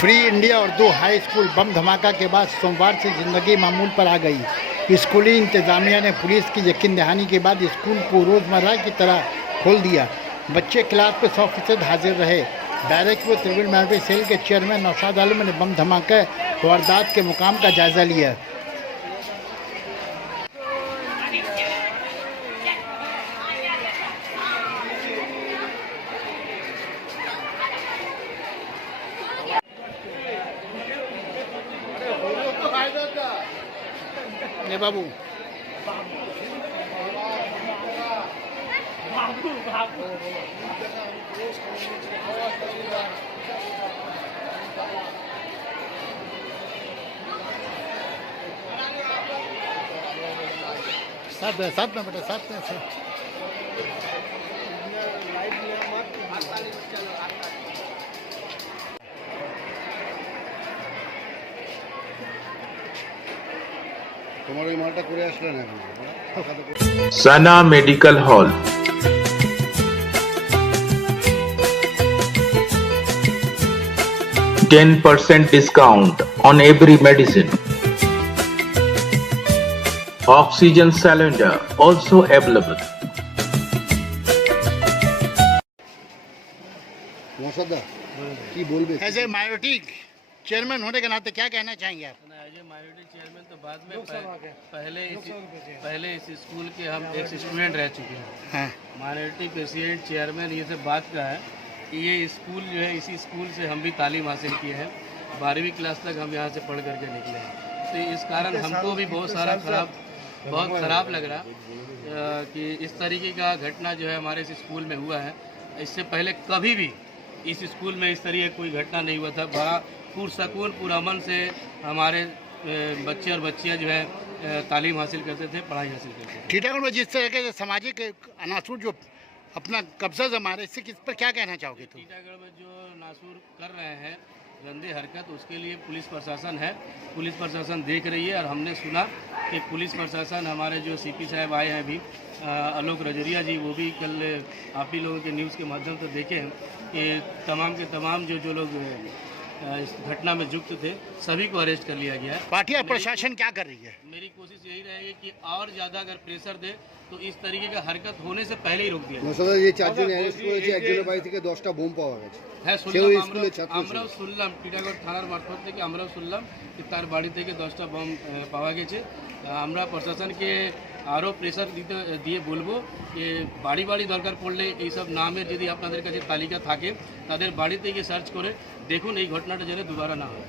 Free India और 2 high school बम धमाका के बाद सोमवार से ज़िंदगी मामूल पर आ गई। स्कूली इंतज़ामिया ने पुलिस की यकीन दहानी के बाद स्कूल को रोज़मर्रा की तरह खोल दिया। बच्चे क्लास में 100% हाजिर रहे। बैरक व त्रिवेणी मार्बल सेल के चेयरमैन नौशाद आलम ने बम धमाका वारदात के मुकाम का जायजा लिया। बाबू साथ में बेटा साथ में Sana Medical Hall. %10 discount on every medicine. Oxygen cylinder also available. As a minority chairman होने के नाते क्या कहना चाहेंगे आप? एज ए माइनॉरिटी चेयरमैन तो बाद में पहले इस स्कूल के हम एक स्टूडेंट रह चुके हैं। हाँ। माइनॉरिटी प्रेसिडेंट चेयरमैन ये सब बात का है कि ये स्कूल जो है इसी स्कूल से हम भी तालीम हासिल किए हैं। 12वीं क्लास तक हम यहाँ से पढ़ करके निकले हैं। तो इस कारण हमको भी बहुत ख़राब लग रहा कि इस तरीके का घटना जो है हमारे इस स्कूल में हुआ है। इससे पहले कभी भी इस स्कूल में इस तरह कोई घटना नहीं हुआ था। बड़ा पुरसकून पुरअमन से हमारे बच्चे और बच्चियां जो है तालीम हासिल करते थे, पढ़ाई हासिल करते थे। टीटागढ़ में जिस तरह के सामाजिक अनासुर जो अपना कब्जा जमा रहे, इससे किस पर क्या कहना चाहोगे? तो टीटागढ़ में जो नासूर कर रहे हैं गंदे हरकत, उसके लिए पुलिस प्रशासन है, पुलिस प्रशासन देख रही है। और हमने सुना कि पुलिस प्रशासन हमारे जो सीपी साहब आए हैं अभी आलोक रजरिया जी, वो भी कल आप ही लोगों के न्यूज़ के माध्यम से देखे हैं कि तमाम के तमाम जो लोग इस घटना में युक्त थे सभी को अरेस्ट कर लिया गया है। पार्टी और प्रशासन क्या कर रही है? मेरी कोशिश यही रहेगी कि और ज़्यादा अगर प्रेशर दे तो इस तरीके का हरकत होने से पहले ही रोक दिया सुनलाम टीटागढ़ थानार मार्फत থেকে আমরাও শুনলাম कि তার বাড়ি থেকে 10টা বম পাওয়া গেছে। আমরা প্রশাসনকে আরও প্রেশার দিয়ে বলবো যে বাড়ি বাড়ি দরকার পড়লে এইসব নামের যদি আপনাদের কাছে তালিকা থাকে তাদের বাড়িতে গিয়ে সার্চ করে দেখুন এই ঘটনাটা যেন দুবারা না হয়।